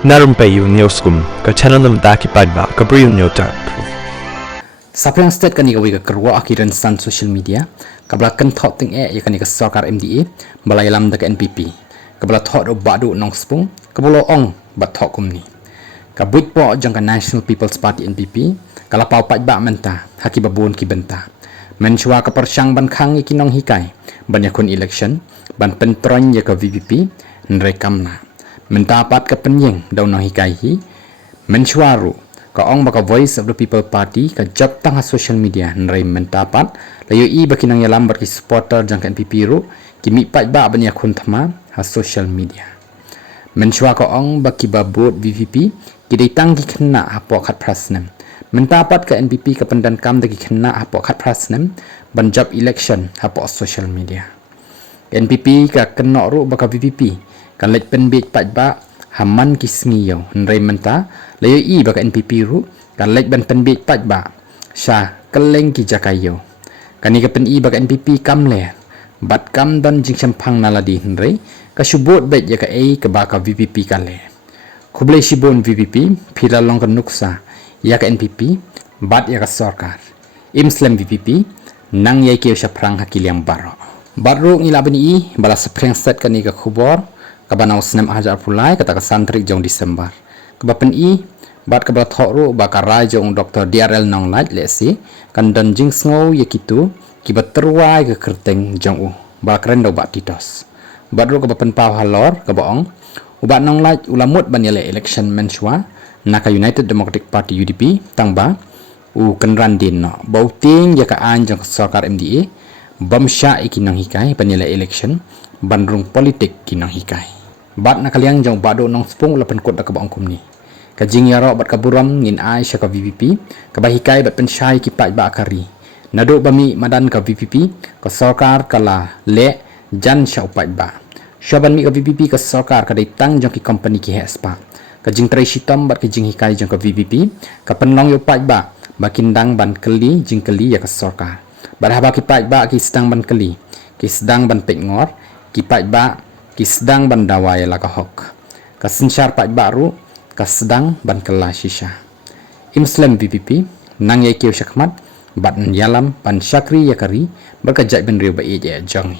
Narumpayu Neoskum, ka channel nam daki padba, ka briyo nyotar. Sapriang state kani gawi ka kerwa akhiran san social media, kabla kan thot ting ya kani ka sarkar MDA, balai lam da ka NPP. Kabla thot ro badu nong spung, kablo ong bat thot kumni. Kabuit po jang ka National People's Party NPP, kala pau padba menta, haki babun ki benta. Menchua ka persyang ban khang ikinong hikai, ban yakun election, ban pentron ya ka VPP, nrekamna. Mentapat ka penyeng daw no hikai hi, menchuaru ka ong baka Voice of the People Party ka job tang ha social media nrai mentapat layo i bakinang yalam bar ki supporter jang ka NPP ru ki mi pat ba ban yakun thama ha social media. Menchua ka ong baki babut VPP ki dai tang ki khna ha po khat prasnem. Mentapat ka NPP ka pendan kam da ki khna ha po khat prasnem ban job election ha po social media. NPP ka kena ru baka VPP kan lek penbit pat ba haman kismiyo nrai menta layo i baka NPP ru kan lek ban penbit pat ba sha keleng ki jakayo kani ka pen i baka NPP kam le bat kam dan jing champang naladi nrai ka subot bet ya ka e ka baka VPP kale khuble shibon VPP phira long kan nuksa ya ka NPP bat ya ka sarkar imslam VPP nang yai ke shaprang hakiliam baro baru ngilabani i bala sapreng set kani ka khubor kabanaw snem ajar pulai kata ka santrik jong Disember kabapen i bat kabla thoro ba ka jong Dr. DRL nong lait lesi kan dan jing sngo yakitu kibat terwai ka kerteng jong u ba kren do ba titos badro kabapen paw halor kabaong ubat nong lait ulamut banyale election menchua naka United Democratic Party UDP tangba u kenran din no bauting ya ka an jong sarkar MDA bamsha ikinang hikai banyale election bandrung politik kinang hikai bat nakaliang jong bado nong spung lapan kot da kabang kumni kajing yaro bat kaburam ngin ai sya ka VPP kabahikai bat pensyai ki pat ba akari nado bami madan ka VPP ka sarkar kala le jan sya upat ba syaban mi ka VPP ka sarkar ka tang jong ki company ki hespa kajing trai sitom bat kajing hikai jong ka VPP ka penlong yo pat ba bakindang ban keli jing keli ya ka sarkar barhaba ki pat ba ki sedang ban keli ki sedang ban pengor ki pat ba ki sedang ban dawai la ka hok ka sensyar pat baru ka sedang ban kela shisha imslam VPP nang yai keu syakmat bat yalam pan syakri yakari berkajak ben riu ba ye jangi